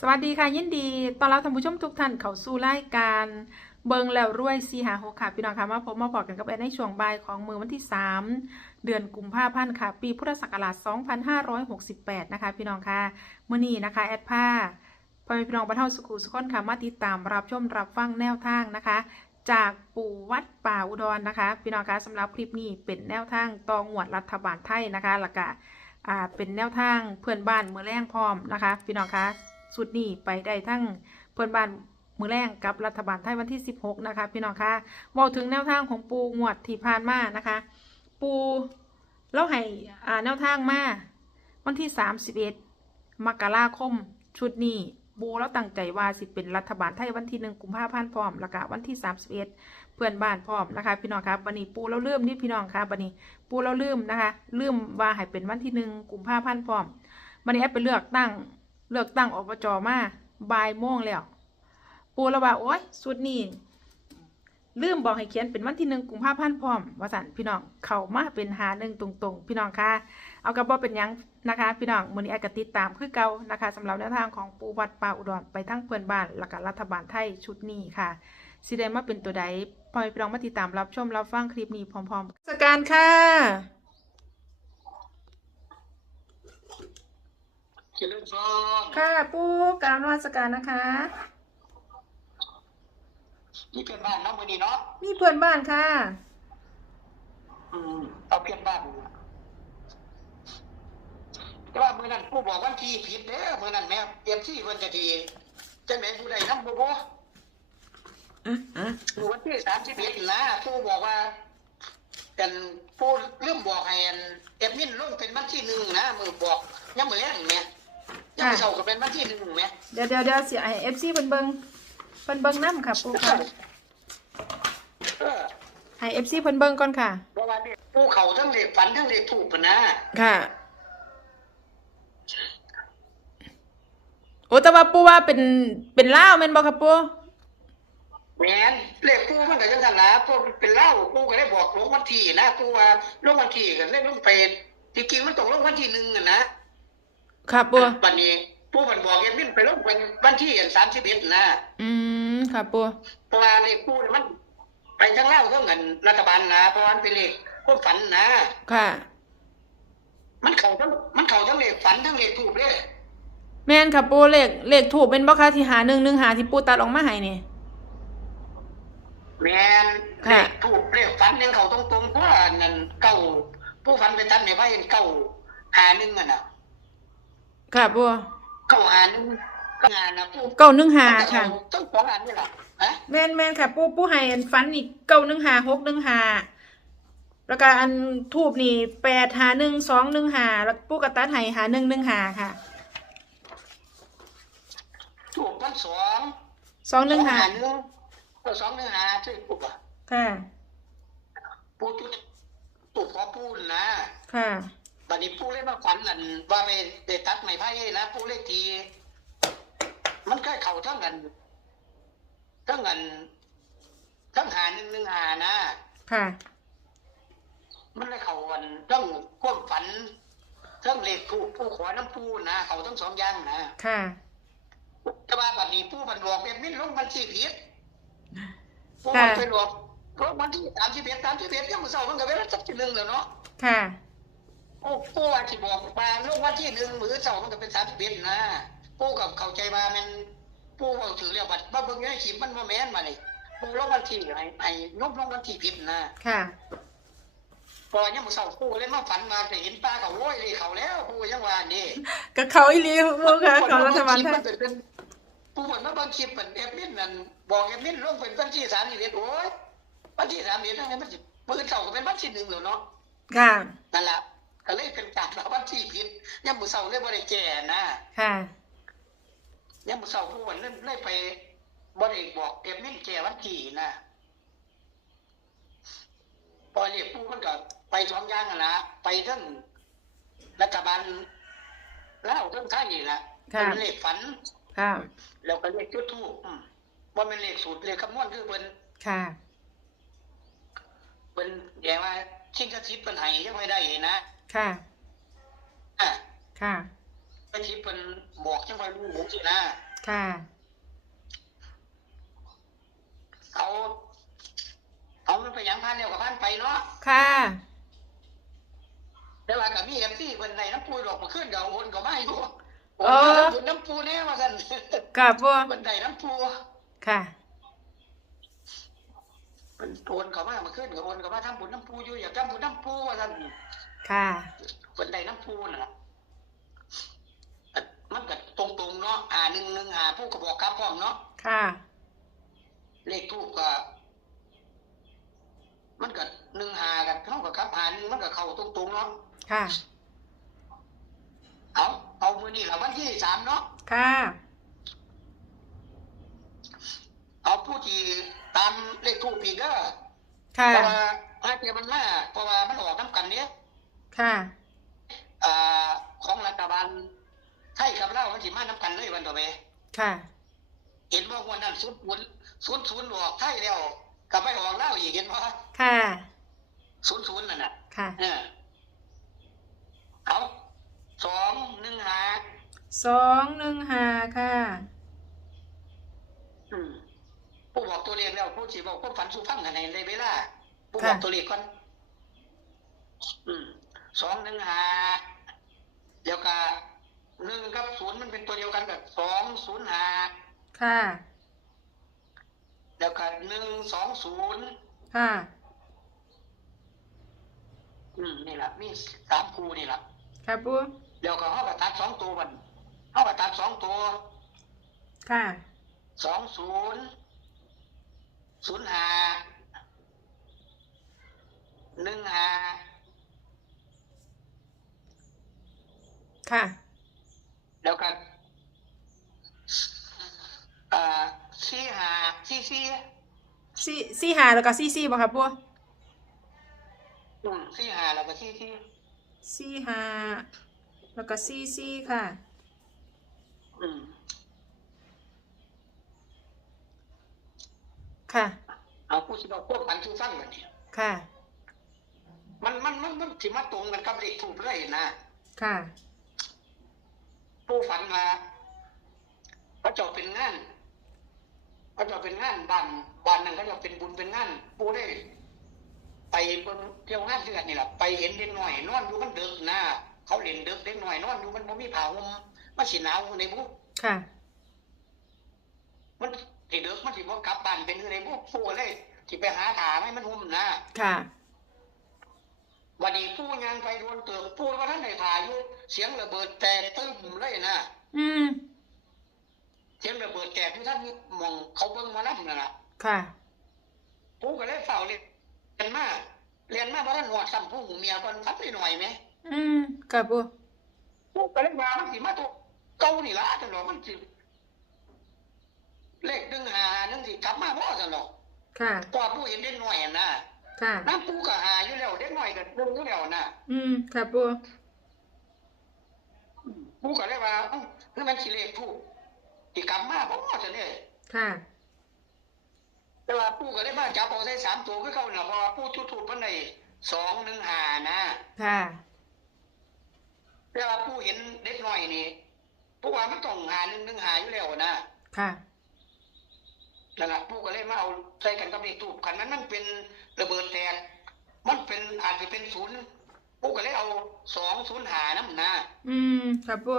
สวัสดีค่ะยินดีตอนรับท่านผู้ชมทุกท่านเข้าสู่รายการเบิงแล้วรวยซีหาหกค่ะพี่น้องค่ะมาพบมาพอกันกับแอนในช่วงบ่ายของมือวันที่ 3 เดือนกุมภาพันธ์ค่ะ ปีพุทธศักราช 2568 นะคะ พี่น้องค่ะเมื่อนี้นะคะ แอดผ้าพ่อแม่พี่น้องบรรเทาสุขุสุขคนค่ะมาติดตามรับชมรับฟังแนวทางนะคะ จากปู่วัดป่าอุดรนะคะ พี่น้องคะสำหรับคลิปนี้เป็นแนวทางตองหวดรัฐบาลไทยนะคะแล้วก็อ่าเป็นแนวทางเพื่อนบ้านเมือแรงพร้อมนะคะ พี่น้องคะ สุดนี้ไปได้ทั้งเพื่อนบ้านมือแรงกับรัฐบาลไทยวันที่ 16 นะคะ พี่น้องคะเว่าถึงแนวทางของปูงวดที่ผ่านมานะคะ ปูเราให้แนวทางมาวันที่ 31 มกราคม ชุดนี้ปูเราตั้งใจว่าสิเป็นรัฐบาลไทยวันที่หนึ่งกุมภาพันธ์พร้อมแล้วก็วันที่31เพื่อนบ้านพร้อมนะคะ พี่น้องครับวันนี้ปูเราเริ่มนี่พี่น้องครับวันนี้ปูเราลืมนะคะลืมว่าให้เป็นวันที่หนึ่งกุมภาพันธ์พร้อมวันนี้แอปไปเลือกตั้ง เลือกตั้งอบจมาบ่ายโมงแล้ว ปูแล้วว่าโอ๊ยสุดนี้ลืมบอกให้เขียนเป็นวันที่หนึ่งกุมภาพันธ์พร้อมวสันพี่น้องเข้ามาเป็นหาหนึ่งตรงๆ พี่น้องค่ะเอากระบอกเป็นยังนะคะ พี่น้องมือนี้อดกติดตามคือเก่านะคะสำหรับแนวทางของปูวัดป่าอุดรไปทั้งเพื่อนบ้านและก็รัฐบาลไทยชุดนี้ค่ะสิได้มาเป็นตัวใดพอให้พี่น้องมาติดตามรับชมรับฟังคลิปนี้พร้อมๆสการค่ะ เจริญพรค่ะปูกรารนวัสการนะคะนี่เพื่อนบ้านเนาะมือนี้เนาะมีเพื่อนบ้านค่ะ อืมเอาเพื่อนบ้านแต่ว่ามือนั้นผู้บอกวันที่ผิดเด้อมือนั้นแม่เอฟซีเพิ่นจะทีจังไหนผู้ใดนำบ่บ่มือวันที่สามสิบเอ็ดนะผู้บอกว่ากันผู้เริ่มบอกให้อันเอฟมินลงเป็นวันที่หนึ่งนะมือบอกยังมือแรงแม่ยั งมือเสาก็เป็นวันที่หนึ่งแม่เดี๋ยวเดี๋ยวเดี๋ยวเสียไอเอฟซีเพิ่นเบิงเพิ่นเบิงน้ำค่ะปูค่ะเออให้เอฟซีเพิ่นเบิงก่อนค่ะ เพราะว่าเนี่ยผู้เขาทั้งเลขฝันทั้งเลขถูกปะนะค่ะ โอ้แต่ว่าปูว่าเป็นเป็นล่าวแม่นบ่ครับปูแม่นเลขผู้มันก็จังซั่นล่ะพวกเป็นเหล้าผู้ก็ได้บอกลงวันที่นะผู้ว่าลงวันที่ก็เลยลงไปจริงๆมันต้องลงวันที่หนึ่งอะนะ ค่ะปูบัดนี้ผู้มันบอกเอ็มมินไปลงเป็นวันที่สามสิบเอ็ดนะอืมค่ะปูเพราะว่าเลขผู้นี่มัน ไปทั้งเหล้าทั้งเงินรัฐบาลนะเพราะว่ามันเป็นเลขความฝันนะ ค่ะ มันเข้าทั้งมันเข้าทั้งเลขฝันทั้งเลขถูกเลยแม่นค่ะปูเลขเลขถูกเป็นบ่คะที่หาหนึ่งหนึ่งหาที่ปูตัดออกมาให้นี่แม่นเลค่ะขถูกเลขฝันยังเข้าตรงๆเพราะว่านั่นเก้าผู้ฝันไปตัดในไว้เก้าหาหนึ่งอะน่ะ ค่ะปูเก้าหาหนึ่งก็งานนะผู้เก้าหนึ่งหาค่ะต้องสองอันนี่แหละฮะแม่นแม่นค่ะปูปูให้อันฟันอีกเก้าหนึ่งหาหกหนึ่งหาแล้วก็อันทูบนี่แปดหาหนึ่งสองหนึ่งหาแล้วปูกระตัดให้หาหนึ่งหนึ่งหาค่ะถูกพันสองสองหนึ่งหาหนึ่งก็สองหนึ่งหาช่วยปุ๊บอะค่ะปูจุดตูบขอปูนนะค่ะ บัดนี้ปูเล่นมาฝันนั่นว่าไปเดตัดไม่ไพ่นะปูเลขที มันใกล้เข่าทั้งกันทั้งกันทั้งหาหนึ่งหนึ่งหานะ ค่ะ มันเลยเข่ากันทั้งความฝันทั้งเลขถูกผู้ขอน้ำปูนะเขาทั้งสองอย่างนะค่ะแต่ว่าบัดนี้ผู้มันหลอกเป็นมิตรลงบัญชีผิดผู้ค่ะมันไปหลอกลงวันที่สามสิบเอ็ดสามสิบเอ็ดยังมือเสาร์มันก็เวลาสักทีหนึ่งแล้วเนาะค่ะ ผู้ผู้ว่าที่บอกมาลงวันที่หนึ่งมือเสาร์มันก็เป็นสามสิบเอ็ดนะผู้กับเข้าใจมามันผู้เอาถือเรียกบัตรว่าเบิ่งอยังไงขีมันมาแม่นมาเลยผู้ลงวันที่ไอ้ไอ้นบลงวันที่ผิดนะค่ะพอยังมือเสาร์ผู้เลยมาฝันมาแต่เห็นป้าเขาโว้ยเลยเขาแล้วผู้ยังว่านี่ก็เขาอีหลีปูค่ะของรัฐบาลไทยเป็นผู้เหมือนมาบางคลิปเหมือนเอฟมินนั่นบอกเอฟมินลงเป็นวันที่สามสิบเอ็ดโอ้ยวันที่สามสิบเอ็ดนั่นไงมันสิมือเสาร์ก็เป็นวันที่หนึ่งแล้วเนาะค่ะนั่นแหละ ก็เลยเป็นการรับวันที่ผิดยังมือเสาร์เลยบ่ได้แก่นะค่ะยังมือเสาร์ผู้วันนั้นเลยไปบ่ได้บอกเอฟมินแก่วันที่นะพอเรียกผู้มันก็ไปสองอย่างนะไปทั้งรัฐบาลแล้วทั้งไทยนะค่ะเป็นเลขฝันค่ะแล้วก็เลขจุดทูปอืมว่าเป็นเลขสูตรเลขคำนวณคือเป็นค่ะเป็นอย่างว่าชิงกระชิบเป็นไห้ยังไม่ได้นะ ค่ะอะค่ะกระชิบเป็นบอกยังไม่รู้หมูสินะค่ะ เอาเอามันไปหยังพันเดียวกับพันไปเนาะค่ะ แต่ว่ากับมีเอฟซีคนในน้ำปูดอกมาขึ้นกับโอนกับไม่ดูโอเออนน้ำปูแน่มาสั่นค่ะปูบันไดน้ำปูค่ะ มันโอนเขามามาขึ้นกับโอนกับมาทำบุญน้ำปูอยู่อยากทำบุญน้ำปูว่าสั่น ค่ะบันไดน้ำปูน่ะล่ะอันมันก็ตรงๆเนาะอ่าหนึ่งหนึ่งหาผู้ก็บอกครับพร้อมเนาะค่ะ เลขทูกก็ มันก็หนึ่งหากันเท่ากับครับหาหนึ่งมันก็เข้าตรงๆเนาะค่ะ เอาเอามือนี่ละวันที่สามเนาะค่ะ เอาผู้ที่ตามเลขทูกอีกเด้อค่ะเพราะว่าอาเทียมันมาเพราะว่ามันออกน้ำกันเนี้ย ค่ะอ่าของรัฐบาลไทยกับเรามันสิมาน้ำกันเลยวันต่อไปค่ะ เห็นว่าวันนั้นศูนย์ศูนย์ศูนย์ศูนย์ออกไทยแล้วกลับไปออกเล่าวอีกเห็นว่าค่ะศูนย์ศูนย์นั่นน่ะ ค่ะเออเอาสองหนึ่งหาสองหนึ่งห้าค่ะ อืมผู้บอกตัวเลขแล้วผู้ที่บอกผู้ฝันสู่ฟังกันในเลยเวลาผู้บอกค่ะตัวเลขก่อนอืม สองหนึ่งหาเดี๋ยวกับหนึ่งกับศูนย์มันเป็นตัวเดียวกันกับสองศูนย์หาค่ะเดี๋ยวกับหนึ่งสองศูนย์ค่ะอืมนี่แหละมีสามคูนี่แหละค่ะปูเดี๋ยวก็เขากับตัดสองตัวมันเขากับตัดสองตัว ค่ะสองศูนย์ศูนย์หาหนึ่งหา ค่ะ แล้วก็อ่าสี่หาสี่สี่สี่สี่ห้าแล้วก็สี่สี่บ่ค่ะปูอืมสี่หาแล้วก็สี่สี่สี่ห้าแล้วก็สี่สี่ค่ะ อืมค่ะ เอาผู้ที่เราควบกันชูฟังกันเนี่ยค่ะ มันมันมันมันสิมาตรงกันกับเลขถูกเลยนะ ค่ะ ผู้ฝันมาพระเจ้าเป็นงานพระเจ้าเป็นงานบ้านบ้านนั้นก็จะเป็นบุญเป็นงานผู้ได้ ไปเบิ่งเที่ยวงานเดือนนี่แหละไปเห็นเด็กหน่อยนอนอยู่มันเดึกนะเขาเล่นเดึกเด็กหน่อยนอนอยู่มันบ่มีผ้าห่มมันสิหนาวในบุค่ะ มันสิเดึกมันสิบ่กลับบ้านเป็นในบุผู้เลยสิไปหาถาให้มันห่มนะค่ะ วันนี้ผู้ยางไปโดนเติบผู้ว่าท่านในถ่ายอยู่เสียงระเบิดแตกตึ้มเลยนะอืม เสียงระเบิดแตกที่ท่านมองเขาเบิ่งมาแล้วนั่นล่ะค่ะผู้ก็เลยเฝ้าเรียนมาเรียนมาบ่ทันหอดซ้ำผู้หูเมียเพิ่นฟัดไปหน่อยไหมอืมค่ะปูผู้ก็เลยว่ามันสิมาตัวเก่านี่ล่ะจังหรอกมันสิเลขดึงหานึงสิกลับมาบ่จังหรอกค่ะกว่าผู้เห็นเด็กน้อยอะนะ ค่ะ น้ำผู้ก็หาอยู่แล้วเด็กน้อยก็ดึงอยู่แล้วนะอืมค่ะปูผู้ก็เลยว่าเอ้าคือมันสิเลขผู้สิกลับมาบ่จังได๋ค่ะแต่ว่าผู้ก็เลยมาจับเอาได้สามตัวคือเขาน่ะเพราะว่าผู้จุดถูกมันได้สองหนึ่งหานะค่ะแต่ว่าผู้เห็นเด็กน้อยนี่ผู้ว่ามันต้องหาหนึ่งหนึ่งหาอยู่แล้วนะค่ะ นั่นแหละผู้ก็เลยมาเอาใส่กันกับเลขถูกกันนั้นมันเป็นระเบิดแตกมันเป็นอาจจะเป็นศูนย์ผู้ก็เลยเอาสองศูนย์หาน้ำนะอืมค่ะปู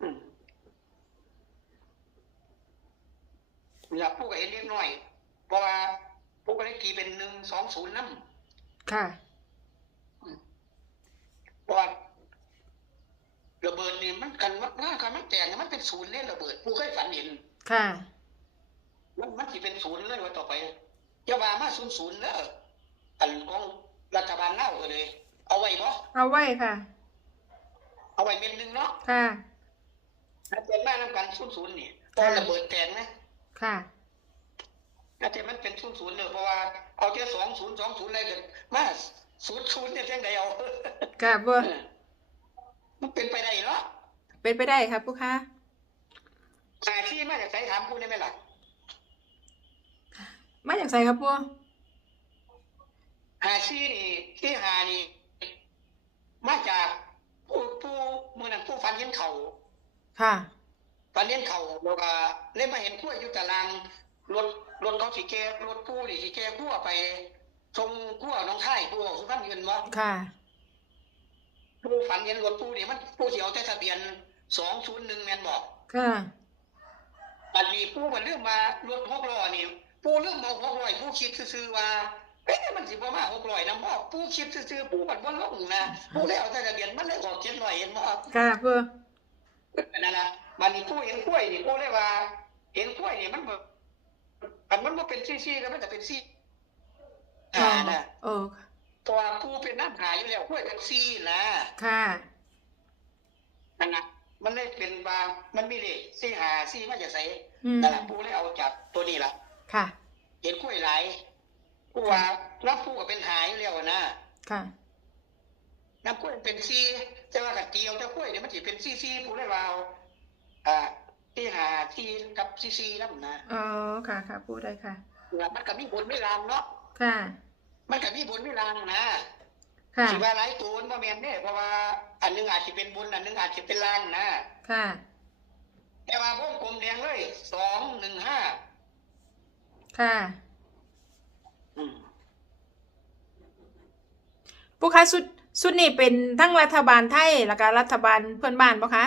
อืมนี่ล่ะผู้ก็เห็นเล็กน้อยเพราะว่าผู้ก็เลยตีเป็นหนึ่งสองศูนย์น้ำค่ะเพราะว่าระเบิดนี่มันกันมันง่ายกันมันแตกเนี่ยมันเป็นศูนย์เลยระเบิดผู้เคยฝันเห็นค่ะ มันมันสิเป็นศูนย์เลยว่าต่อไปอย่าว่ามาศูนย์ศูนย์เนอะอันของรัฐบาลเล่าก็เลย เอาไว้เนาะเอาไว้ค่ะ เอาไว้เม็ดหนึงเนาะค่ะถ้าเป็นแม่น้ำกันศูนย์ศูนย์นี่ตอนระเบิดแตกนะค่ะถ้าแต่มันเป็นศูนย์ศูนย์เนอะเพราะว่าเอาแค่สองศูนย์สองศูนย์อะไรกันมาศูนย์ศูนย์เนี่ยเพียงใดเอาค่ะปูเออมันเป็นไปได้เนาะเป็นไปได้ค่ะปูคะหาที่มาจากสายถามผู้ได้ไหมล่ะ มาจากใส่ครับปูหาที่นี่ที่หานี่มาจากผู้ผู้เมื่อนั้นผู้ฟันเห็นเขาค่ะฝันเห็นเขาแล้วก็เล่นมาเห็นขั้วอยู่ตารางรถรถเขาสีแกรถกู้นี่สีแกขั้วไปชงขั้วน้องค่ายผู้บอกสุพรรณเงินวะค่ะผู้ฝันเห็นรถกู้นี่มันผู้เสียวแต่ทะเบียนสองศูนย์หนึ่งแมนบอกค่ะอันนี้ผู้มันเรื่องมารถหกล้อนี่ ผู้เรื่องมาหกร้อยผู้คิดซื่อๆว่าเอ๊ะมันสิบ่มาหกร้อยนะพ่อผู้คิดซื่อๆผู้มันบ่ลงนะผู้เลยเอาแต่ทะเบียนมันเลยออกเจ็ดร้อยเห็นบ่ค่ะปูนั่นล่ะมันนี่ผู้เห็นกล้วยนี่ผู้เลยว่า เห็นกล้วยนี่มันบ่อันมันบ่เป็นซี่ๆก็มันจะเป็นซี่อ่านะโอ้ตัวผู้เป็นน้ำหาอยู่แล้วกล้วยเป็นซี่นะค่ะนั่นนะมันเลยเป็นว่ามันมีเลขซี่หาซี่มาจะใส่อืมนั่นล่ะผู้เลยเอาจากตัวนี้ล่ะ ค่ะ เห็นกล้วยหลายผู้ว่ารับผู้ก็เป็นหายอยู่แล้วนะค่ะน้ำกล้วยเป็นซี่แต่ว่ากัดเกียวแต่กล้วยเนี่ยมันสิเป็นซี่ๆผู้เลยว่าเอาอ่าที่หาที่กับซี่ๆนำนะอ๋อค่ะค่ะปูได้ค่ะแล้วมันก็มีบนไม่ลางเนาะค่ะ มันก็มีบนไม่ลางนะค่ะสิว่าหลายตัวมันบ่แม่นเด้เพราะว่าอันหนึงอาจสิเป็นบนอันหนึงอาจสิเป็นลางนะค่ะแต่ว่าวงกลมแดงเลยสองหนึ่งห้า ค่ะอืมปูคะสุดสุดนี่เป็นทั้งรัฐบาลไทยแล้วก็รัฐบาลเพื่อนบ้านปะคะ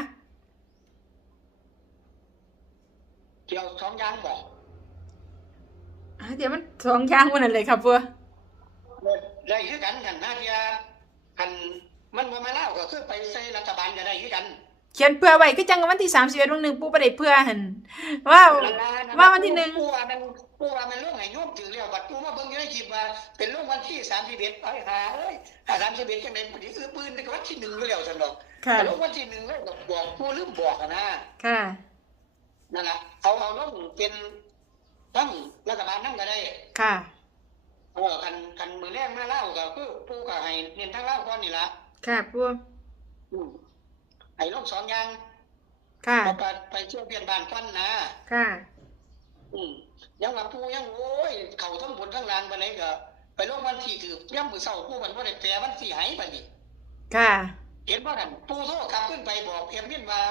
เกี่ยวสองอยางบอกอะเดี๋ยวมันสองอย่างวันนั้นเลยครับปูได้คือกันกันนะเทียกันมันบ่มาเล่าก็คือไปใส่รัฐบาลก็ได้คือกัน เขียนเพื่อไว้คือจังวันที่สามสิบเอ็ดวันหนึ่งปูประเด็เพื่อหันว่าว่าวันที่หนึ่ง ผู้ว่ามันผู้ว่ามันเรื่องให้โยมถือแล้วบัดผู้มาเบิ่งอยู่ในคลิปว่าเป็นเรื่องวันที่31เอ้ยหาเอ้ยถ้า31จังได๋บ่ได้อื้อปืนแต่ก็วันที่หนึ่งอยู่แล้วซั่นดอกค่ะแต่วันที่หนึ่งเลยก็บอกผู้ลืมบอกอะนะค่ะนั่นล่ะเอาเอาลงเป็นทั้งรัฐบาลนำก็ได้ ค่ะเออกันกันมือแรกมาเล่าก็คือผู้ก็ให้เน้นทั้งเล่าก่อนนี่ล่ะค่ะปูอืมให้ลงสองอย่างค่ะเอาไปไปเที่ยวเปลี่ยนบ้านก่อนนะค่ะ อืม ยังว่าผู้ยังโอ้ยเขาทั้งบนทั้งล่างไปไหนก็ไปลงวันที่คือย่ำมือเศร้าผู้มันว่าได้แปลวันที่ให้บัดนี้ค่ะ เห็นว่ากันผู้โทรกลับขึ้นไปบอกเอ็มมินว่า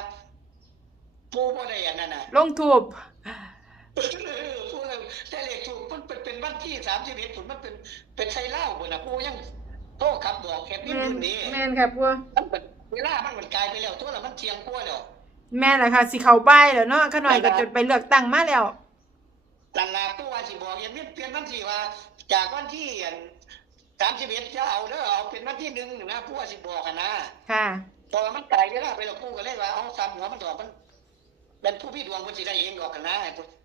ผู้บ่ได้อันนั้นน่ะลงทูบเออผู้เลยแต่เลขถูกมันเป็นเป็นวันที่สามสิบเอ็ดมันเป็นเป็นไซเล่าบนน่ะผู้ยังโทรกลับบอกเอ็มมินแม่นอยู่นี่แม่นค่ะปูมันเป็นเวลามันมันกลายไปแล้วตัวละมันเที่ยงกว่าแล้วแม่นแหละค่ะสิเขาป้ายแล้วเนาะข้าหน่อยก็จะไปเลือกตั้งมาแล้ว ลันลาผู้ว่าสิบอกเอ็มมินเปลี่ยนวันที่ว่า จากวันที่สามสิบเอ็ดจะเอาเด้อเอาเป็นวันที่หนึ่งนะผู้ว่าสิบอกอะนะค่ะพอมันกลายเวลาไปแล้วผู้ก็เลยว่าเอาซ้ำหัวมันดอกมันเป็นผู้พี่ดวงมันสิได้เองดอกกันนะ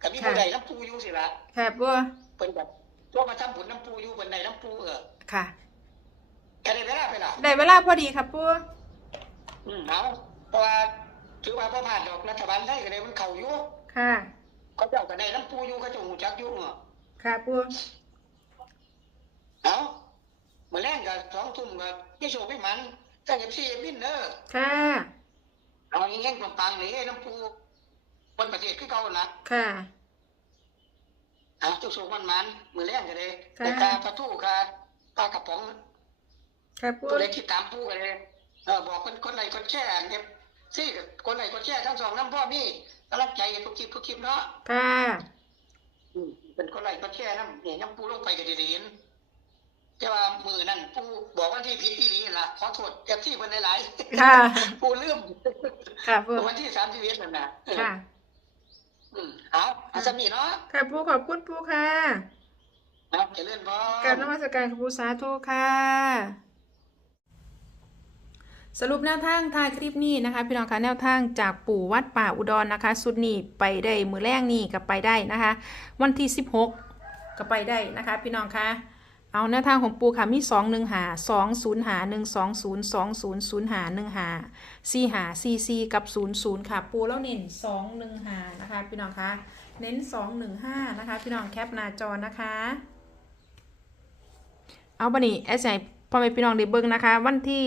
กับมีผู้ใดน้ำปูอยู่สิละค่ะปูเพิ่นแบบพวกมาทำผลน้ำปูอยู่เพิ่นใดน้ำปูเออค่ะแค่ได้เวลาไปล่ะได้เวลาพอดีค่ะปูอืมเอาเพราะว่าถือว่าพ่ผ่านดอกรัฐบาลไทยก็ได้มันเข้าอยู่ค่ะ เขาเจ้าก็ได้น้ำปูอยู่เขาเจ้าหูจักอยู่เออค่ะปูเอามื้อแรงก็สองทุ่มก็พี่โชคพี่มันตั้งแต่พี่บินเด้อค่ะเอาอย่างงี้ปังๆนี่น้ำปูบนประเทศคือเก่านะค่ะอะจุกโชคมันมันมื้อแรงก็ได้ค่ะแต่ค่าปลาทูค่าปลากระป๋องค่ะปูตัวเล็กที่ตามปูกันเลยเออบอกคนคนไหนคนแช่เก็บซี่คนไหนคนแช่ทั้งสองน้ำพ่อมี กำลังใจทุกคลิปทุกคลิปเนาะค่ะอืมเป็นคนไหนคนแช่น้ำเนี่ยน้ำปูลงไปก็ได้เห็นแต่ว่ามือนั่นปูบอกวันที่ผิดที่นี้ล่ะขอโทษเอฟที่คนหลายๆค่ะปูลืมค่ะปูวันที่สามสิบเอ็ดนั่นน่ะเออค่ะอืมเอาอาสมีเนาะค่ะปูขอบคุณปูค่ะนะเจะเลื่อนบอการนมัสการค่ะปูสาธุค่ะ สรุปแนวทางท้ายคลิปนี้นะคะ พี่น้องคะแนวทางจากปู่วัดป่าอุดรนะคะสุดนี้ไปได้มือแรกนี่ก็ไปได้นะคะ วันที่ 16ก็ไปได้นะคะ พี่น้องคะเอาแนวทางของปูค่ะมี2 1หา2 0หา1 2 0 2 0 0หา1หา4หา4 4กับ0 0ค่ะ ปูแล้วเน้น2 1หานะคะ พี่น้องคะเน้น2 1 5นะคะ พี่น้องแคปหน้าจอนะคะ เอาบันนี้แอสไอพ่อแม่พี่น้องได้เบิ่งนะคะ วันที่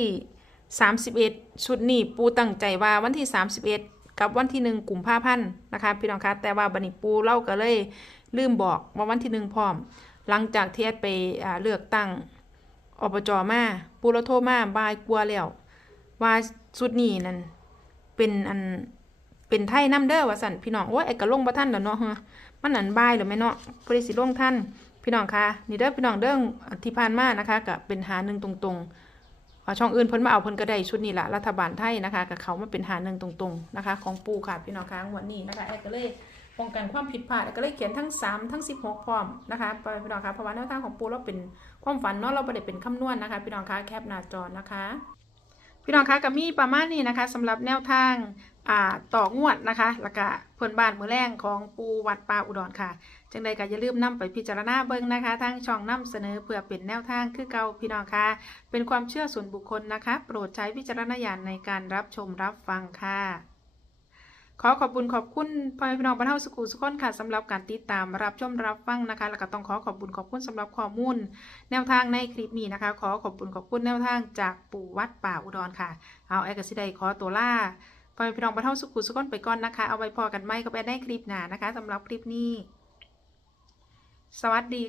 31 ชุดนี้ปูตั้งใจว่าวันที่ 31 กับวันที่ 1กลุ่มภาพันธ์นะคะพี่น้องคะแต่ว่าบันนี้ปูเล่าก็เลยลืมบอกว่าวันที่ 1 พร้อม หลังจากที่แอดไปเลือกตั้งอบจมาปูแล้วโทรมาบายกลัวแล้วว่าชุดนี้นั่นเป็นอันเป็นไทยน้ำเด้อว่าสันพี่น้องโอ้ยไอ้กะลงบ่ทันแล้วเนาะฮะมันนั่นบายหรือไม่เนาะบ่ได้สิลงทันพี่น้องคะนี่เด้อพี่น้องเด้อที่ผ่านมานะคะก็เป็นหาหนึ่งตรงๆ ช่องอื่นเพิ่นมาเอาเพิ่นก็ได้ชุดนี้ละรัฐบาลไทยนะคะกับเขามาเป็นหาหนึ่งตรงๆนะคะ ของปูค่ะพี่น้องคะงวันนี้นะคะไอ้ก็เลยป้องกันความผิดพลาดไอ้ก็เลยเขียนทั้ง 3 ทั้ง 16 พร้อมนะคะพี่น้องคะเพราะว่าแนวทางของปูเราเป็นความฝันเนาะเราบ่ได้เป็นคำนวณนะคะ พี่น้องคะแคปหน้าจอนะคะพี่น้องคะก็มีประมาณนี้นะคะสำหรับแนวทางต่องวดนะคะแล้วก็เพื่อนบ้านมือแรงของปูวัดป่าอุดรค่ะ จังใดก็อย่าลืมนำไปพิจารณาเบิ่งนะคะทางช่องนำเสนอเพื่อเป็นแนวทางคือเก่าพี่น้องคะเป็นความเชื่อส่วนบุคคลนะคะ โปรดใช้วิจารณญาณในการรับชมรับฟังค่ะ ขอขอบคุณขอบคุณพ่อพี่น้องบรรเทาสกูสุขคนค่ะสำหรับการติดตามรับชมรับฟังนะคะ แล้วก็ต้องขอขอบคุณขอบคุณสำหรับข้อมูล แนวทางในคลิปนี้นะคะ ขอขอบคุณขอบคุณแนวทางจากปู่วัดป่าอุดรค่ะ เอาแอร์กสิไดขอตัวล่าพ่อพี่น้องบรรเทาสุขุสุขคนไปก่อนนะคะ เอาไว้พอกันไหมก็ไปได้คลิปหน้านะคะสำหรับคลิปนี้ สวัสดี